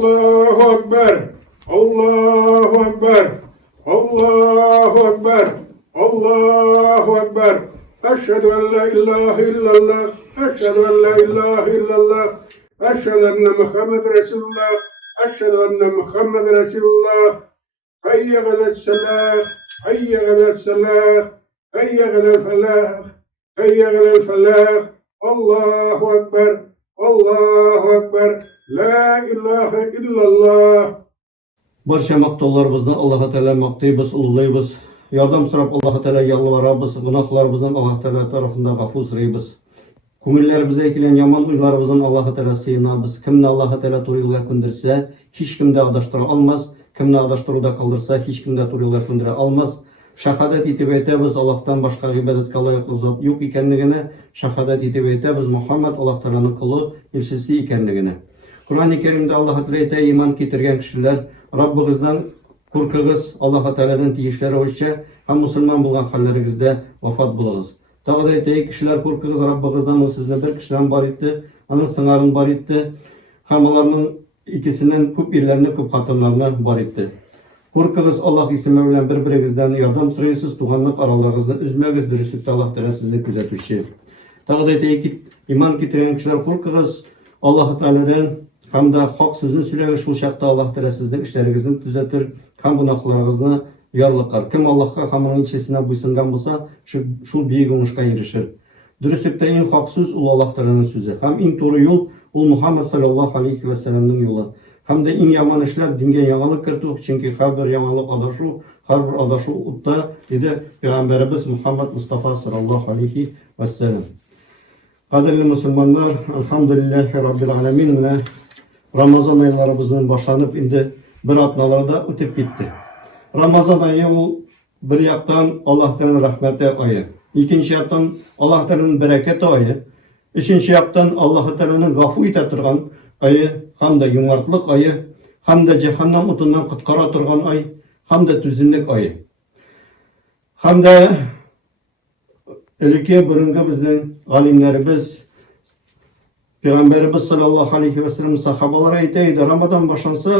Allahu Ekber. Allahu Ekber. Allahu Ekber. Allahu Ekber. Eşhedü en la ilahe illallah. Eşhedü en la ilahe illallah. Eşhedü enne Muhammed Resulullah. Eşhedü enne Muhammed Resulullah. Hayye alel selah. Hayye alel selah. Hayye alel felah. Hayye alel felah. Allahu Ekber. Allahu Ekber. La ilahe illallah. Barcha maqtovlarimizni Alloh taolo maqtaymiz, ulug'laymiz. Yordam so'rab Alloh taolo yalvaramiz, gunohlarimizni Alloh taolo tarafidan g'afur so'raymiz. Ko'ngillarimizdagi kelgan yomon o'ylarimizni Alloh taolo siyinamiz. Kimni Alloh taolo to'g'ri yo'lga ko'ndirsa, hech kimda adashtira olmas. Kimni adashtiruvda qoldirsa, hech kimda to'g'ri yo'lga ko'ndira olmas. Shahodat etib aytamiz, Allohdan boshqa ibodatga loyiq zot yo'q ekanligini, shahodat etib aytamiz, Muhammad Alloh taoloning quli, elchisi ekanligini. Qur'oni Karimda Alloh taolo aytadi, iymon keltirgan kishilar Robbingizdan qo'rqingiz, Alloh taoladan tegishlari bo'yicha ham musulmon bo'lgan hollaringizda vafot bo'lasiz. Tog'da aytaylik, kishilar qo'rqingiz Robbingizdan, u sizni bir kishidan bor edi, ana sing'aring bor edi, hammalarning ikkisining ko'p yerlarni, ko'p xotinlarni bor edi. Qo'rqingiz Alloh ismi bilan bir-biringizdan yordam so'raysiz, tuyg'anlik oralaringizni uzmagiz, durustlikda Alloh taolo sizni kuzatuvchi. Tog'da aytaylik, iymon keltirgan kishilar qo'rqingiz Alloh taoladan hamda haq so'zni so'zlagan shu chaqda Alloh taolo sizning ishlaringizni tuzatir, ham gunohlaringizni yorliqar. Kim Allohga hammaning ichisidan bo'ysungan bo'lsa, shu buyuk o'ngishga erishir. Durustlikda eng haq so'z u Alloh taoloning so'zi. Ham eng to'g'ri yo'l u Muhammad sallallohu alayhi va sallamning yo'li. Hamda eng yomon ishlar dinga yangilik kiritib, chunki har bir yangilik adashuv, har bir adashuv o'tda dedi Payg'ambarimiz Muhammad Mustafa sallallohu alayhi va sallam. Qadrli musulmonlar, alhamdulillahi robbil alamin. Ramazon oylarimizning boshlanib, endi bir haftalarda o'tib ketdi. Ramazon oyi u bir yoqdan Alloh taolaning rahmati oyi, ikkinchi yoqdan Alloh taolaning barakati oyi, uchinchi yoqdan Alloh taolaning g'afur eta turgan oyi, hamda yumortlik oyi, hamda jahannam o'tidan qutqara turgan oy, hamda tuzimlik oyi. Hamda ilki burungi bizning olimlarimiz Peygamberimiz sallallohu alayhi ve sellem sahabalara aytaydi, Ramazon boshlansa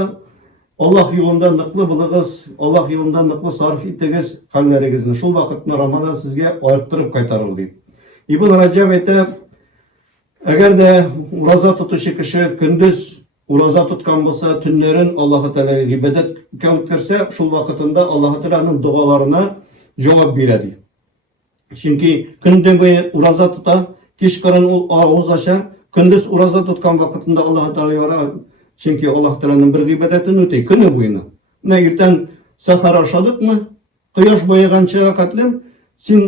Alloh yo'lida niqli bo'ling'iz, Alloh yo'lida niqli sarf etingiz hallaringizni. Shu vaqtni Ramazon sizga orttirib qaytaradi deydi. Ibn Rajab aytadi, agarda roza tutuvchi kishi kunduz roza tutgan bo'lsa, tunlarin Alloh taolaga ibodatga o'tkazsa, shu vaqtida Alloh taolaning duolarini javob beradi. Chunki kunduz bo'yi roza tuta, kechqurun u og'iz ocha, kunduz roza tutgan vaqtida Alloh taolo yoradi. Chunki Alloh taolaning bir ibodatini o'tay kuni bo'yini. Mana ertan sahar oshadikmi? Quyosh bo'ygancha qatlim sen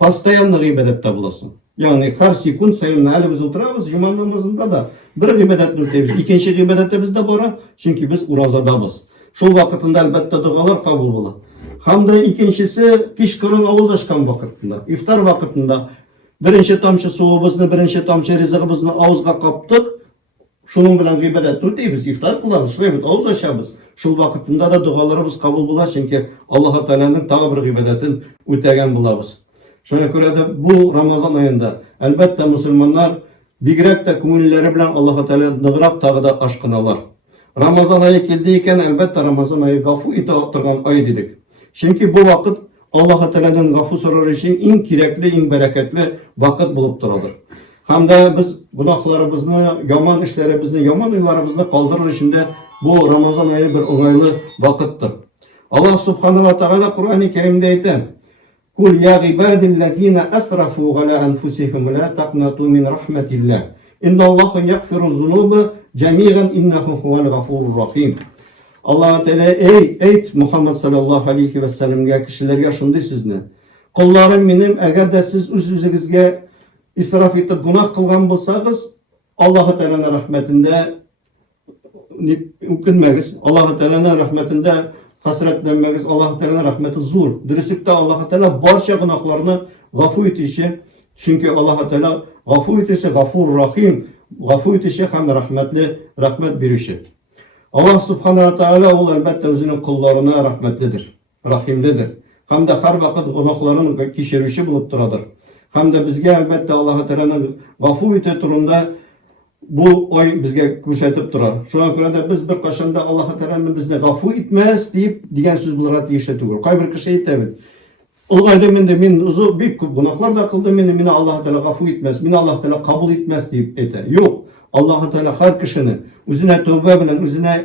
постоянно ibodatda bo'lasan. Ya'ni har sekund sayin hali biz o'tiramiz, juma namozida da bir ibodatni o'taymiz. Ikkinchi ibodatda bizda bor, chunki biz rozadamiz. Shu vaqtida albatta duolar qabul bo'ladi. Hamda ikkinchisi kechqurun og'iz ochgan vaqtida, iftor vaqtida birinchi tomchi suvimizni, birinchi tomchi rizqimizni og'izga qopdik. Şunun bilan ibodat o'taymiz, iftor qilamiz, shunday og'iz ochamiz. Shu vaqtida da duolarimiz qabul bo'ladi, chunki Alloh taolaning tag'ir bir ibodatini o'tagan bo'lamiz. Shuna ko'ra da bu Ramazon oyida albatta musulmonlar bigrakda ko'ngillari bilan Alloh taolo nig'roq tag'ida oshqinalar. Ramazon oyi keldi ekan, albatta Ramazon oyi g'afur eta turgan oy dedik. Chunki bu vaqt Alloh taoladan g'afur so'rash uchun eng kerakli, eng barakatli vaqt bo'lib turadi. Hamda biz gunohlarimizni, yomon ishlarimizni, yomon o'ylarimizni qoldirish uchun bu Ramazon oyi bir o'g'ayli vaqtdir. Alloh subhanahu va taolo Qur'oni Karimda aytadi: "Kul ya ibadillazina asrafu ala anfusihim la taqnatu min rahmatillah. Innalloha yaghfiru zunuba jami'an innahu huval g'afurur rahim." Alloh taolo ayt Muhammad sallallohu alayhi va sallamga, kishilarga shunday so'zni: "Qullarim menim, agarda siz o'z-o'zingizga isrof etib gunoh qilgan bo'lsangiz, Alloh taolaning rahmatida o'kinmagiz. Alloh taolaning rahmatida hasratlanmagiz. Alloh taolaning rahmati zo'r. Durustlikda Alloh taolo barcha gunohlarni g'afur etishi, chunki Alloh taolo g'afur etishi, g'afur rahim, g'afur etishi ham rahmatli, rahmat berishi. Alloh subhanahu va taolo u albatta o'zining qullarini rahmatlidir, rahimlidir. Hamda har vaqt gunohlarini kechiruvchi bo'lib turadir. Hamda bizga albatta Alloh taolaning g'afur etishi turunda bu ай безгә күрсәтеп тора. Шуңа күрә дә без бер кашан да Аллаһ Тәгалә безне гафу итмәс дип дигән сүз булырга тиешле түгел. Кайбер кеше әйтә бит. Улгайдым инде мин узу бик күп гунахлар да кылдым, мине Аллаһ Тәгалә гафу итмәс, мине Аллаһ Тәгалә кабул итмәс дип әйтә. Юк, Аллаһ Тәгалә һәр кешене үзенә тәүбә белән, үзенә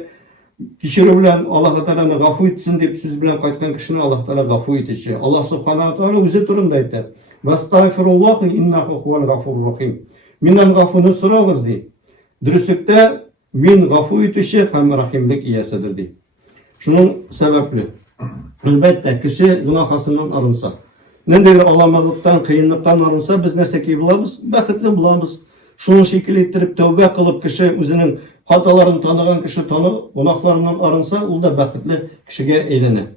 кичерү белән Аллаһ Тәгаләне гафу итсен дип сүз белән кайткан кешене Аллаһ Тәгалә гафу итүче. Аллаһ Субханаһу ва Тәгалә үзе турында әйтә. Вастагфируллаһ иннаху хувал гафурур рахим. Миннән гафуны сорагыз ди. Дөреслекдә мин гафу итүче һәм рахимлек ияседер ди. Шуның сәбәпле әлбәттә кеше гынахасыннан арынса, нендәгер аламатлыктан, кыенлыктан арынса, без нәрсәкәй булабыз? Бәхетле булабыз. Шуның шикелле иттереп тәүбә кылып кеше үзенең хаталарын таныган кеше гынахларыннан арынса, ул да бәхетле кешегә әйләнә.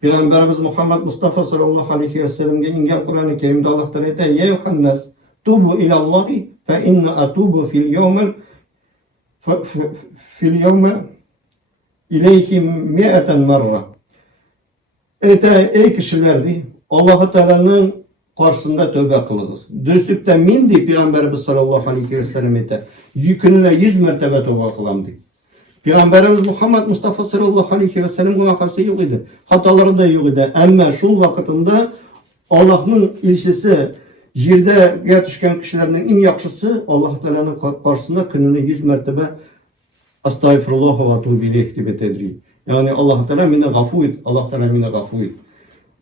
Пәйгамбәрбез Мухаммад Мустафа саллаллаһу алейхи ва саллямга ингән Кур'ан-ы Кәримдә Аллаһ Тәгалә әйтә: "Я юханнас, тубу илаллаһи, фа инна атубу фил йawma илейхи ми'атан марра." Әйтә, ey кешеләр ди, Аллаһ Тәгаләнең каршысында тәүбә кылыгыз. Дөреслекдә мин ди Пәйгамбәрбез саллаллаһу алейхи ва саллям әйтә, көненә 100 мәртәбә тәүбә кылам ди. Пәйгамбәрбез Мухаммад Мустафа саллаллаһу алейхи ва саллям гынахасы юк иде, хаталары да юк иде. Әмма шул вакытында Аллаһның илчесе җирдәгә төшкән кешеләрнең иң яхшысы Аллаһ Тәгаләнең каршысында көненә 100 мәртәбә астагфируллаһ ва атубу илейх дип әйтә. Ягъни Аллаһ Тәгалә мине гафу ит, Аллаһ Тәгалә мине гафу ит.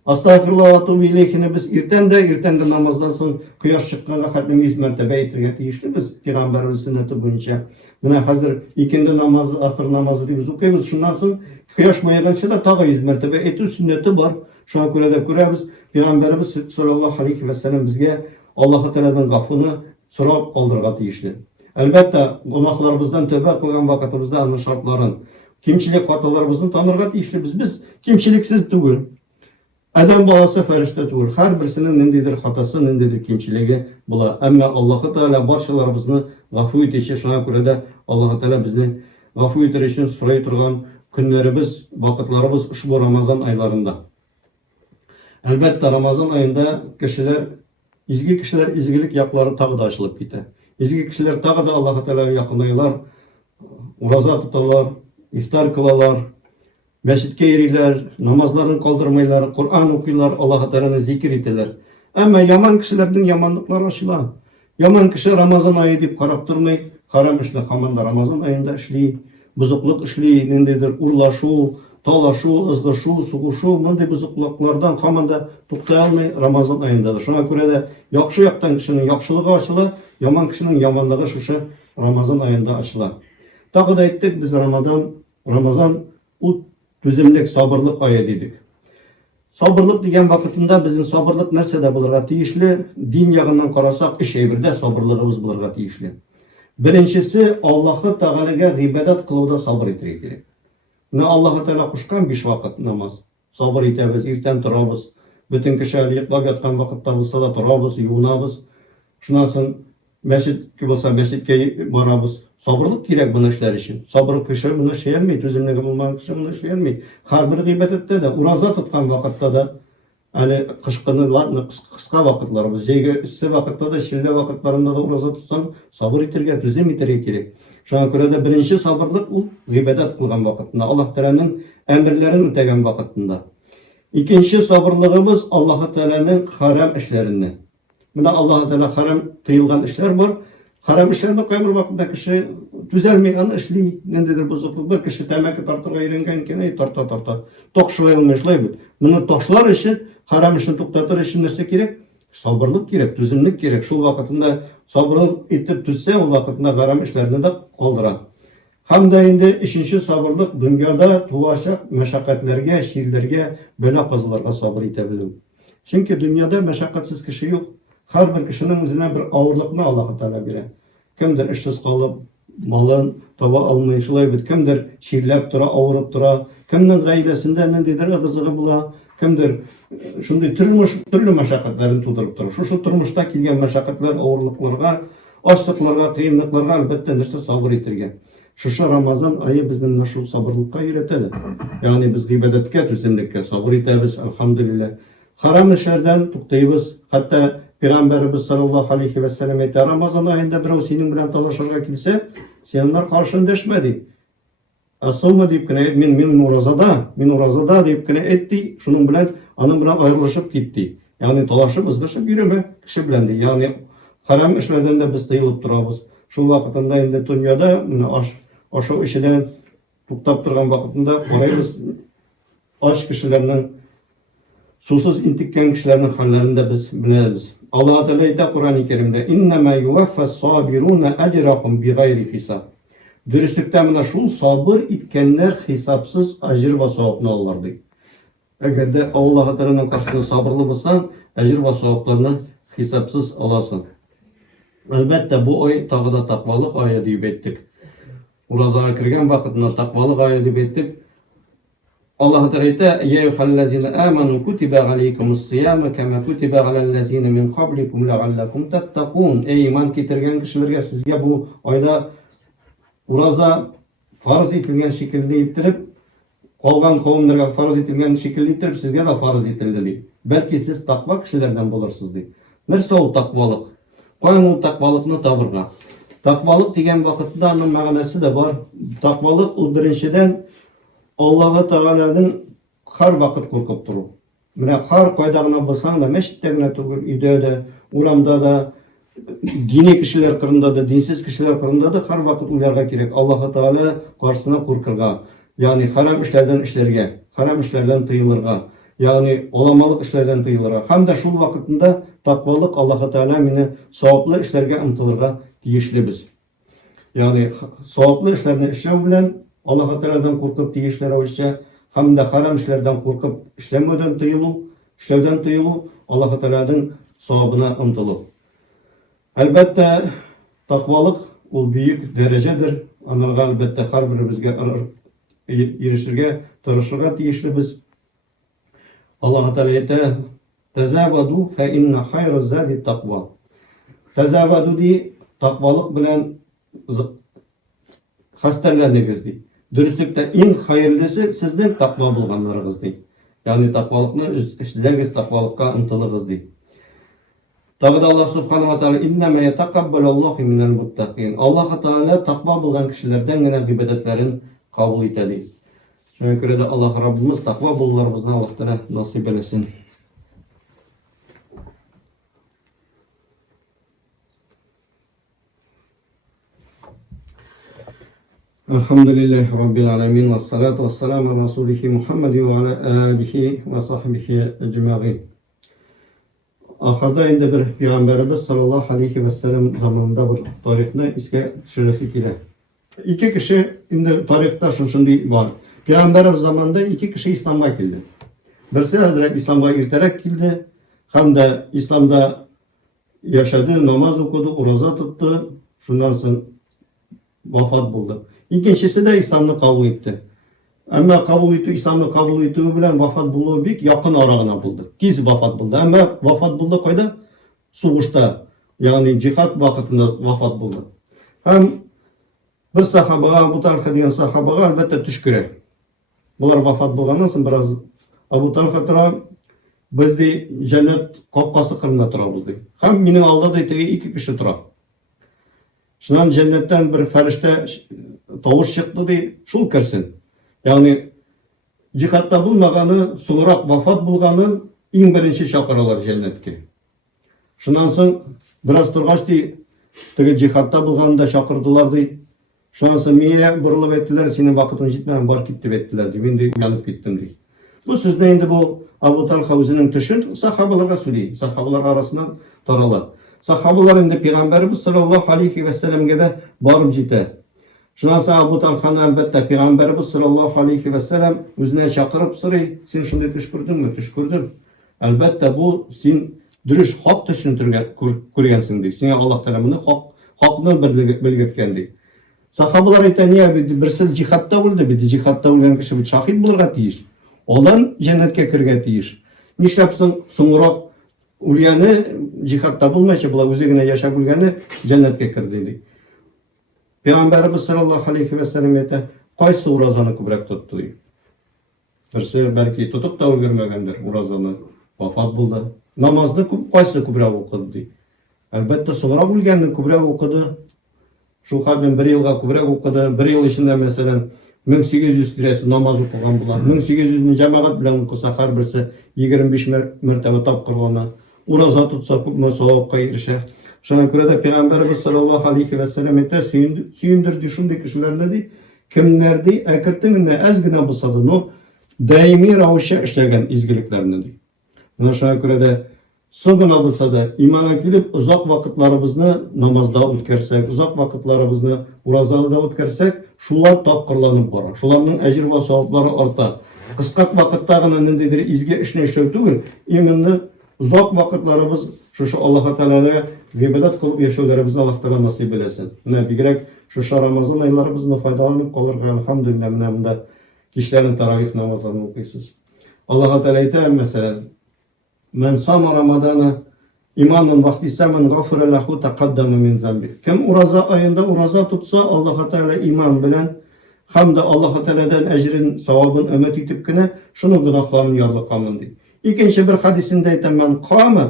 Астагфируллаһ ва атубу илейхне без иртәнге намаздан соң кояш чыкканга хәтлем 100 мәртәбә әйтергә тиешлебез. Пәйгамбәрбез сөннәте буенча. Менә хәзер икенде намазы, аср намазы дип укыйбыз. Шуннан соң кояш майганча да тагы 100 мәртәбә әйтү сөннәте бар. Шуңа күрә дә күрәбез, Пәйгамбәрбез саллаллаһу алейхи ва саллям безгә Аллаһ Тәгаләнең гафуны сорап калдырырга тиешле. Әлбәттә, гынахларыбыздан тәүбә кылган вакытыбызда аның шартларын, кимчилек хаталарыбызны танырга тиешлебез. Без кимчилексез түгел. Адам баласы фәрештә түгел. Һәр берсенең ниндидер хатасы, ниндидер кимчилеге була. Әмма Аллаһ Тәгалә барчаларыбызны гафу итүче. Шуңа күрә дә Аллаһ Тәгалә безне гафу итер өчен сорый торган көннәребез, вакытларыбыз ушбу Рамазан айларында. Әлбәттә, Рамазан аенда кешеләр, изге кешеләр изгелек яклары тагы да ачылып китә. Изге кешеләр тагы да Аллаһ Тәгаләгә якынайлар, ураза тоталар, ифтар кылалар, мәчеткә йөриләр, намазларын калдырмайлар, Кур'ан укыйлар, Аллаһ Тәгаләне зикр итәләр. Әмма яман кешеләрнең яманлыклары ачыла. Яман кеше Рамазан ае дип карап тормый, харам эшне һаман да Рамазан аенда эшли, бузыклык эшли, ниндидер урлашу, талашу, ызгышу, сугышу, мондый бузыклыклардан һаман да туктай алмый Рамазан аенда. Шуңа күрә дә яхшы яктан кешенең яхшылыгы ачыла, яман кешенең яманлыгы шушы Рамазан аенда ачыла. Тагы да әйттек, без Рамазан ул түземлек, сабырлык ае дидек. Сабырлык дигән вакытында безнең сабырлык нәрсәдә булырга тиешле? Дин ягыннан карасак, өч әйбердә сабырлыгыбыз булырга тиешле. Беренчесе, Аллаһ Тәгаләгә гыйбадат кылуда сабыр итәргә кирәк. Менә Аллаһ Тәгалә кушкан 5 вакыт намаз. Сабыр итәбез, иртән торабыз. Бөтен кешеләр йоклап яткан вакытта булса да торабыз, юынабыз. Шуннан соң мәчеткә булса мәчеткә барабыз. Сабырлык кирәк бу эшләр өчен. Сабыр кеше моны эшләмәй, түземлеге булмаган кеше моны эшләмәй. Һәрбер гыйбадәттә дә, ураза тоткан вакытта да, әле кышкыны, ладно, кыска вакытларыбыз, җәйге эссе вакытта да, шилле вакытларында да ураза тотсаң, сабыр итәргә, түзем итәргә кирәк. Шуңа күрә дә беренче сабырлык ул гыйбадат кылган вакытында, Аллаһ Тәгаләнең әмерләрен үтәгән вакытында. Икенче сабырлыгыбыз Аллаһ Тәгаләнең харам эшләреннән. Менә Аллаһ Тәгалә харам тыелган эшләр бар. Харам эшләрне кайбер вакытта кеше түзәлмәй аны эшли, ниндидер бузыклык. Бер кеше тәмәке тартырга өйрәнгән икән, тарта. Токшылай алмый бит. Моны ташлар өчен, харам эшне туктатыр өчен нәрсә кирәк? Сабырлык кирәк, түземлек кирәк. Шул вакытында сабырлык итеп түзсә, ул вакытында харам эшләрне дә калдыра. Һәм дә инде өченче сабырлык дөньяда туачак мәшәкатьләргә, ширләргә, бәла-казаларга сабыр итә белү. Чөнки дөньяда мәшәкатьсез кеше юк. Һәрбер кешенең үзенә бер авырлыкны Аллаһ Тәгалә бирә. Кемдер эшсез калып, малын таба алмый, шулай бит, кемдер чирләп тора, авырып тора, кемнең гаиләсендә ниндидер ыгы-зыгы була, кемдер шундый төрле мәшәкатьләрен тудырып тора. Шушы тормышта килгән мәшәкатьләр, авырлыкларга, ачлыкларга, кыенлыкларга әлбәттә нәрсә сабыр итәргә. Шушы Рамазан ае безне шул сабырлыкка өйрәтә. Ягъни без гыйбадәткә, түземлеккә сабыр итәбез, әлхәмдүлилләh. Харам эшләрдән туктыйбыз. Хәтта Peygamberimiz sallallahu aleyhi ve sellem etti. Ramazan ayında birov senin bilen talaşırga kilse, sen onlar karşın deşmedi. Asılma deyip kine min urazada deyip kine etti. Şunun bilen, anın bilen ayrılışıp gitti. Yani talaşıp, ızgışıp yürüme kişi bilendi. Yani haram işlerden de biz tıyılıp durabız. Şu vakitinde indi dünyada aşağı işiden tuktap durgan vakitinde orayımız aç kişilerinin susuz intikken kişilerin hallerini de biz biliriz. Allah Teala ite Kur'an-ı Kerim'de innema yuvaffas sabiruna ecrahum bi gayri hisab. Dürüstlükte mina şul sabır itkenler hesapsız acır ve savabını alırdı. Eğer de Allah Teala'nın karşısında sabırlı olsan acır ve savablarını hesapsız alasın. Elbette bu ay tağda takvalık ayı deyip ettik. Urazana kirgen vakitinde takvalık ayı deyip ettik. Allah Teala ite ya eyyuhellezine amenu kutiba aleykumus siyam kema kutiba alellezine min qablikum leallekum tettakun. Ey iman getirgen kişilerge sizge bu ayda uraza farz etilgen şekilde ettirip kalgan kavimlerge farz etilgen şekilde ettirip sizge de farz etildi. Belki siz takva kişilerden bulursuz deyip. Nerse o takvalık? Koyun o takvalıkını tabırga. Takvalık degen vakitde onun mağanası da var. Takvalık o birinciden Allah Teala'nın har vakit korkup durur. Mine har koydağına basan da meşittegine turgur, üyde de, uramda da, dini kişiler kırında da, dinsiz kişiler kırında da har vakit uyarga gerek. Allah Teala karşısına korkurga. Yani haram işlerden işlerge, haram işlerden tıyılırga. Yani olamalık işlerden tıyılırga. Hem de şu vakitinde takvalık Allah Teala mine savaplı işlerge ımtılırga diyişli biz. Yani savaplı işlerden işlem bilen Allah Teala'dan korkup diyişlere o işe hem de haram işlerden korkup işlemeden tıyılı, işlerden tıyılı Allah Teala'nın savabına ımtılı. Elbette takvalık o büyük derecedir. Onlarga elbette her birimizge erişirge, tırışırga diyişli biz. Allah Teala'ya tezavadu fe inne hayra zadi takva. Tezavadu di takvalık bilen hastalarınız deyip. Dürüstlükte en hayırlısı sizden takva bulganlarınız deyip. Yani takvalıkını sizleriniz takvalıkka ımtılığınız deyip. Tabi da Allah subhanahu wa ta'ala inneme yetakabbalallahu minel muttaqin. Allah Teala takva bulgan kişilerden yine ibadetlerin kabul etedi. Şuna göre de Allah Rabbimiz takva bullarımızdan Allah'tan nasip eylesin. Elhamdülillahi Rabbil alemin ve salatu ve selamu ala Resulihi Muhammed ve ala alihi ve sahbihi ecma'in. Ahırda indi bir Peygamberimiz sallallahu aleyhi ve sellem zamanında bir tarihinde iske şurası kile. İki kişi indi tarihte şunşundi var. Peygamberimiz zamanında iki kişi İslam'a geldi. Birisi Hazreti İslam'a irterek geldi. Hem de İslam'da yaşadı, namaz okudu, uraza tuttu. Şundan sonra vefat buldu. İkincisi de İslam'ı kabul etti. Ama kabul etti, İslam'ı kabul ettiği bilen vefat bulduğu bir yakın arağına buldu. Tiz vefat buldu. Ama vefat buldu koyda soğuşta. Yani cihat vakitinde vefat buldu. Hem bir sahabaga, bu Talha diyen sahabaga elbette tüşküre. Bunlar vefat bulgandan sonra biraz Abu Talha tıra biz de cennet kapkası kırında turabız deyip. Hem minin alda da iki kişi tura. Şundan cennetten bir ferişte tavuş çıktı diye şul kirsin. Yani cihatta bulmaganı, sonra vefat bulganı en birinci çakıralar cennetke. Şundan sonra biraz turgaç diye cihatta bulganı da çakırdılar diye. Şundan sonra miye burulup ettiler, senin vakitin gitmeyen var gitti ettiler diye. Ben de yanıp gittim diye. Bu sözde indi bu Abu Talha özünün tüşün sahabalara söyleyeyim. Sahabalar arasından taralar. Sahabalar indi Peygamberimiz sallallahu aleyhi ve sellem'e de barıp ciddi. Şundan sonra Abu Talha'nın elbette Peygamberimiz sallallahu aleyhi ve sellem özüne çakırıp sırayı. Sen şunda tüşkürdün mü? Tüşkürdün. Elbette bu sen dürüş hak tüşkürgensin diye. Sen Allah tarafından hakkını belirtken diye. Sahabalar ite niye birisi cihatta buldu, bir cihatta bulan kişi bir şahit bulurga deyiş. Olan cennetke kirge deyiş. Nişlepsin sonra uliyanı cihatta bulmayışı, bula üzerine yaşa bulganı cennetke kirdiydi. Peygamberimiz sallallahu aleyhi ve sellem ete qaysı urazanı kübrek tuttu. Birisi belki tutup da ulgirmegendir urazanı. Vefat buldu. Namazda kaysı kubra okudu diye. Elbette sonra bilgenini kubra okudu. Şu kadın bir yılga kubra okudu. Bir yıl içinde mesela 1800 lirası namaz okugan bular. 1800'ünü cemaat bilen okusa her birisi 25 mertebe tapkırgana. Uraza tutsa kupma savapka erişer. Şuna göre de Peygamberimiz sallallahu aleyhi ve sellem ete süyündürdü şundaki kişilerine de kimlerdi ekirtinin ezgine bulsadı no daimi ravuşa işlegen izgiliklerini de. Buna şuna göre de sığına bulsa da imana gelip uzak vakitlarımızı namazda o'tkarsek, uzak vakitlarımızı urazada o'tkarsek, şular tapkırlanıp borar. Şularning ecir ve savapları artar. Kısqat vakitte gana nendedir izge işine işlevtügün. İmanlı uzak vakitlarımız şu Allah-u Teala'ya gıybet kılıp yaşıyorlarımızı Allah Teala nasip eylesin. Ne bigerek şu Ramazan aylarımızın faydalanıp kalırken elhamdülillah mınamda kişilerin taravih namazlarını okuysunuz. Allah-u Teala ite mesela men sama Ramazan'a imanın vaktiyse men gafire lehu taqaddama min zambi. Kim uraza ayında uraza tutsa Allah-u Teala iman bilen hem de Allah-u Teala'dan ecrin, savabın ümmet etip kine şunun günahlarını yarlıqamın deyip. İkinci bir hadisinde ayten men kâme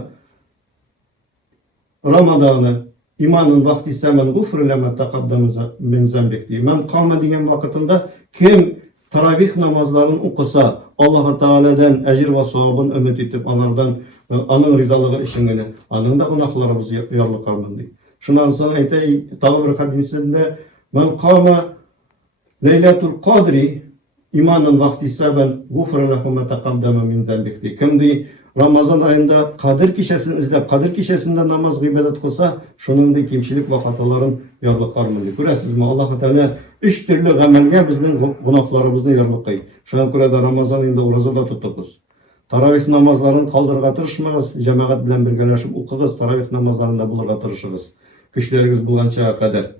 Ramazan'ı imanın vaktiyse men gufre lema taqaddama min zambik deyip. Men kâme diyen vakitinde kim taravih namazlarını okusa Allah-u Teala'dan ecir ve savabın ümmet etip onlardan onun rizalığı işini, onun da günahlarımızı yarlıqamın deyip. Şundan sonra ayten tağı bir hadisinde men kâme Leylatul Kadri imanın vakti ben gufre lehume taqaddama min zambikti. Kimdi Ramazan ayında Kadir kişisini izlep, Kadir kişisinde namaz ibadet kılsa, şunun da kimşilik ve hataların yarlıqarmını. Görəsiz mi? Allah-u Teala üç türlü amelge bizden günahlarımızı yarlıqayı. Şuna göre de Ramazan ayında uraza da tutukuz. Taravih namazlarını kaldırığa tırışmağız, cemaat bilen birgeleşip okuyuz, taravih namazlarında bulurğa tırışırız. Güçleriniz bulançaya kadar.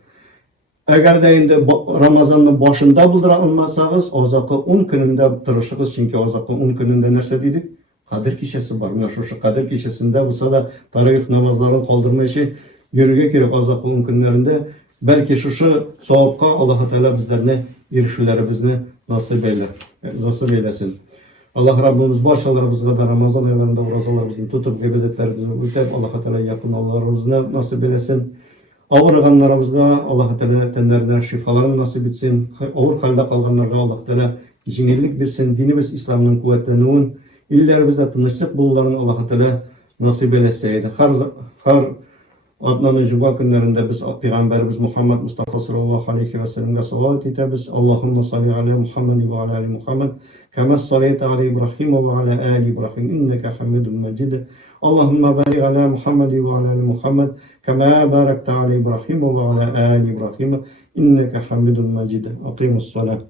Eğer de indi Ramazan'ın başında buldıra almasanız, ozakı 10 gününde tırışırız. Çünkü ozakı 10 gününde nerse dedik? Kadir kişisi var. Şu kadir kişisinde bu da taravih namazlarını kaldırma işi yürüge gerek ozakı 10 günlerinde. Belki şu savapka Allah-u Teala bizlerine erişilerimizni nasip eylesin. Allah Rabbimiz barşalarımızga da Ramazan aylarında urazalarımızı tutup ibadetlerimizi ötep Allah-u Teala yakın olmalarımızı nasip eylesin. Ağırganlarımızga Allah-u Teala tenlerden şifalarını nasip etsin. Ağır halde kalganlarga Allah-u Teala jinellik versin. Dinimiz İslam'ın kuvvetlenüğün, illerimizde tınışlık bulgularını Allah-u Teala nasip eyleseydi. Her Adnan-ı Cuma günlerinde biz Peygamberimiz Muhammed Mustafa sallallahu aleyhi ve sellem'e salavat etiriz. Allahümme salli ala Muhammed ve ala ali Muhammed. Kema sallayte ala İbrahim ve ala ali İbrahim. İnneke hamidun mecid. Allahümme barik ala Muhammed ve ala ali Muhammed. Kema barakte ala İbrahim ve ala ali İbrahim. İnneke hamidun mecid. Akimus salat.